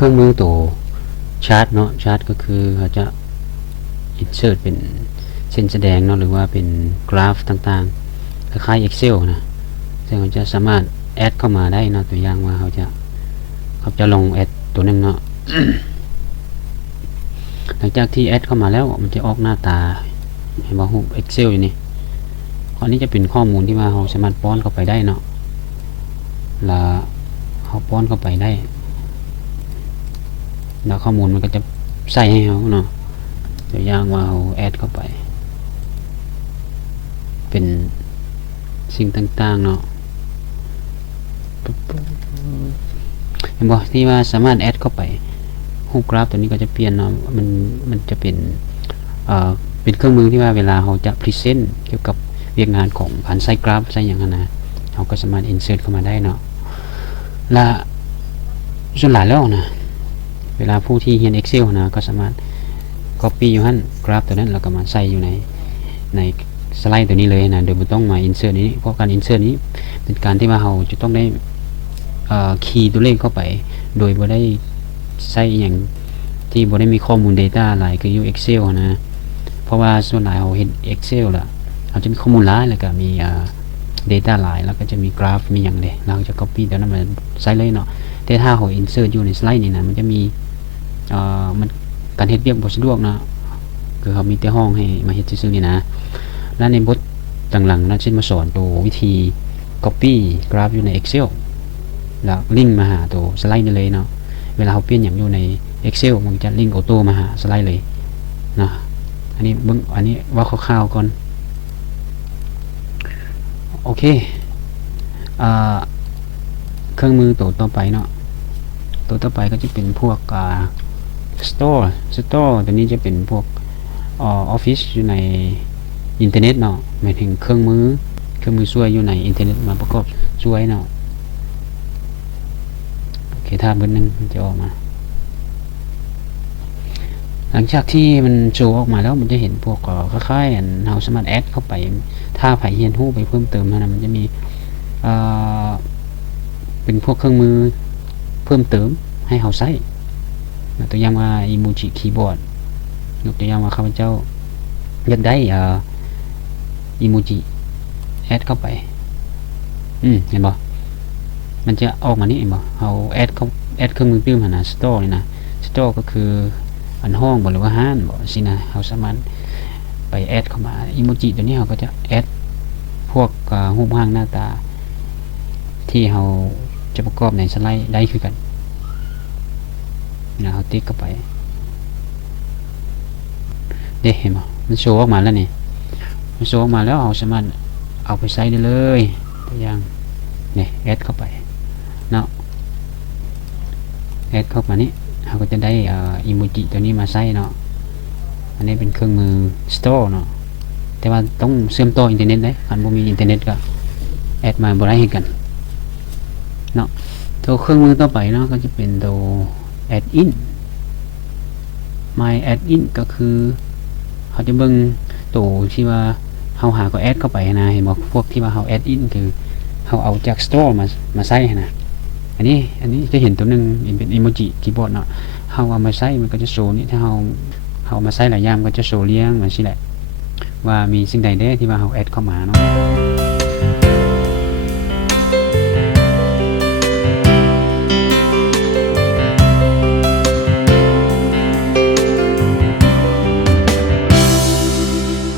เครื่องมือตัวชาร์ตเนาะชาร์ตก็คือเขาจะ insert เป็นเส้นแสดงเนาะหรือว่าเป็นกราฟต่างๆคล้ายๆ Excel นะซึ่งเขาจะสามารถแอดเข้ามาได้เนาะตัวอย่างว่าเขาจะลงแอดตัวนึงเนาะ หลังจากที่แอดเข้ามาแล้วมันจะออกหน้าตาเห็นว่ารูป Excel อยู่นี่ข้อนี้จะเป็นข้อมูลที่ว่าเราสามารถป้อนเข้าไปได้เนาะแล้วเขาป้อนเข้าไปได้แล้วข้อมูลมันก็จะใส่ให้เขาเนาะตัวอย่างว่าเราแอดเข้าไปเป็นสิ่งต่างๆเนาะเห็นบ่ที่ว่าสามารถแอดเข้าไปรูปกราฟตัวนี้ก็จะเปลี่ยนเนาะมันจะเป็นเป็นเครื่องมือที่ว่าเวลาเราจะพรีเซนต์เกี่ยวกับเรียกงานของผ่านไซต์กราฟไซต์อย่างนั้นนะเราก็สามารถ insert เข้ามาได้เนาะและส่วนหลายแล้วนะเวลาผู้ที่เรียน Excel นะก็สามารถ copy อยู่หั่นกราฟตัวนั้นแล้วก็มาใส่อยู่ในสไลด์ตัวนี้เลยนะโดยไม่ต้องมา insert นี้เพราะการ insert นี้เป็นการที่ว่าเราจะต้องได้คีย์ตัวเลขเข้าไปโดยบ่ได้ใส่อย่างที่บ่ได้มีข้อมูล data หลายคืออยู่ Excel นะเพราะว่าส่วนหลายเราเห็น Excel ล่ะเราจะมีข้อมูลหลายแล้วก็มีdata หลายแล้วก็จะมีกราฟมีอย่างเดียวเราจะ copy ตัวนั้นมาใส่เลยเนาะแต่ถ้าเรา insert อยู่ในสไลด์นี่นะมันจะมีมันการเฮ็ดเรียบบ่สะดวกนะคือเขามีแต่ห้องให้มาเฮ็ดซื่อๆนี่นะและในบทหลังๆนะเช่นมาสอนตัววิธี copy กราฟอยู่ใน Excel แล้วลิงก์มาหาตัวสไลด์นี่เลยเนาะเวลาเราเปลี่ยนอย่างอยู่ใน Excel มันจะลิงก์ออโต้มาหาสไลด์เลยนะอันนี้ว่าคร่าวๆก่อนโอเคเครื่องมือตัวต่อไปเนาะตัวต่อไปก็จะเป็นพวกstore ตัวนี้จะเป็นพวกOffice อยู่ในอินเทอร์เน็ตเนาะหมายถึงเครื่องมือช่วยอยู่ในอินเทอร์เน็ตมาประกอบช่วยเนาะโอเคถ้าเบอร์นึงจะออกมาหลังจากที่มันโชว์ออกมาแล้วมันจะเห็นพวกคล้ายๆเราสามารถแอดเข้าไปถ้าไผเรียนรู้ไปเพิ่มเติมนะมันจะมีเป็นพวกเครื่องมือเพิ่มเติมให้เราใช้ตัวอย่างว่าอีโมจิคีย์บอร์ดยกตัวอย่างว่าข้าพเจ้าอยากได้อีโมจิแอดเข้าไปเห็นบ่มันจะออกมานี่เห็นบ่เราแอดเครื่องมือพิมพ์หา store นี่นะ store ก็คืออันห้องบ่หรือว่าห้านบ่สินะเราสามารถไปแอดเข้ามาอีโมจิตัวนี้เราก็จะแอดพวกรูปร่างหน้าตาที่เราจะประกอบในสไลด์ได้คือกันนะเราติ๊กเข้าไปได้เห็นบ่มันโชว์ออกมาแล้วนี่มันโชว์ออกมาแล้วเราสามารถเอาไปใช้ได้เลยตัวอย่างนี่แอดเข้าไปเนาะแอดเข้ามานี่เราก็จะได้อีโมจิตัวนี้มาใช้เนาะอันนี้เป็นเครื่องมือ store เนาะแต่ว่าต้องเชื่อมต่ออินเทอร์เน็ตได้คันบ่มีอินเทอร์เน็ตก็แอดมาบ่ได้คือกันเนาะตัวเครื่องมือต่อไปเนาะก็จะเป็นตัว add in my add in ก็คือเขาจะเบิ่งตัวที่ว่าเราหาก็แอดเข้าไปนะเห็นบ่พวกที่ว่าเราแอดอินคือเราเอาจาก store มาใส่นะอันนี้จะเห็นตัวนึงเป็นอีโมจิคีย์บอร์ดเนาะเราเอามาใส่มันก็จะโชว์นี่ถ้าเรามาใส่หลายอย่างก็จะโชว์เรียงเหมือนสิแหละว่ามีสิ่งใดได้ที่ว่าเราแอดเข้ามาเนาะ